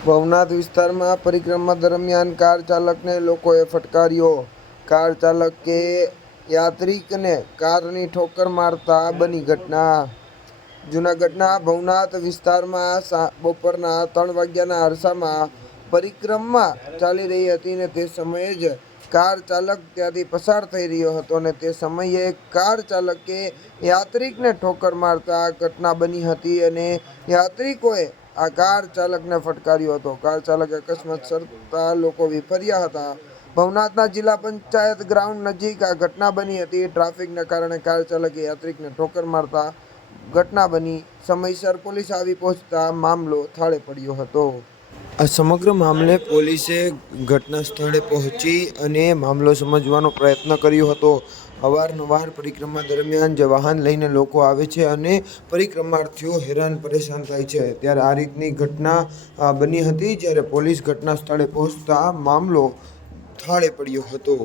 ભવનાથ વિસ્તારમાં પરિક્રમા દરમિયાન કાર ચાલકને લોકોએ ફટકાર્યો. કાર ચાલકે યાત્રિકને કારની ઠોકર મારતા બની ઘટના. જૂનાગઢના ભવનાથ વિસ્તારમાં બપોરના ત્રણ વાગ્યાના અરસામાં પરિક્રમા ચાલી રહી હતી ને તે સમયે જ કાર ચાલક ત્યાંથી પસાર થઈ રહ્યો હતો અને તે સમયે કાર ચાલકે યાત્રિકને ઠોકર મારતા ઘટના બની હતી અને યાત્રિકોએ આ કાર ચાલકને ફટકાર્યો હતો. કાર ચાલકે અકસ્માત સરતા લોકો વિફર્યા હતા. ભવનાથના જિલ્લા પંચાયત ગ્રાઉન્ડ નજીક આ ઘટના બની હતી. ટ્રાફિકના કારણે કાર ચાલકે યાત્રિકને ઠોકર મારતા ઘટના બની. સમયસર પોલીસ આવી પહોંચતા મામલો થાળે પડ્યો હતો. આ સમગ્ર મામલે પોલીસે ઘટના સ્થળે પહોંચી અને મામલો સમજવાનો પ્રયત્ન કર્યો હતો. અવારનવાર પરિક્રમા દરમિયાન જે વાહન લઈને લોકો આવે છે અને પરિક્રમાર્થીઓ હેરાન પરેશાન થાય છે. ત્યારે આ રીતની ઘટના બની હતી જ્યારે પોલીસ ઘટના સ્થળે પહોંચતા મામલો થાળે પડ્યો હતો.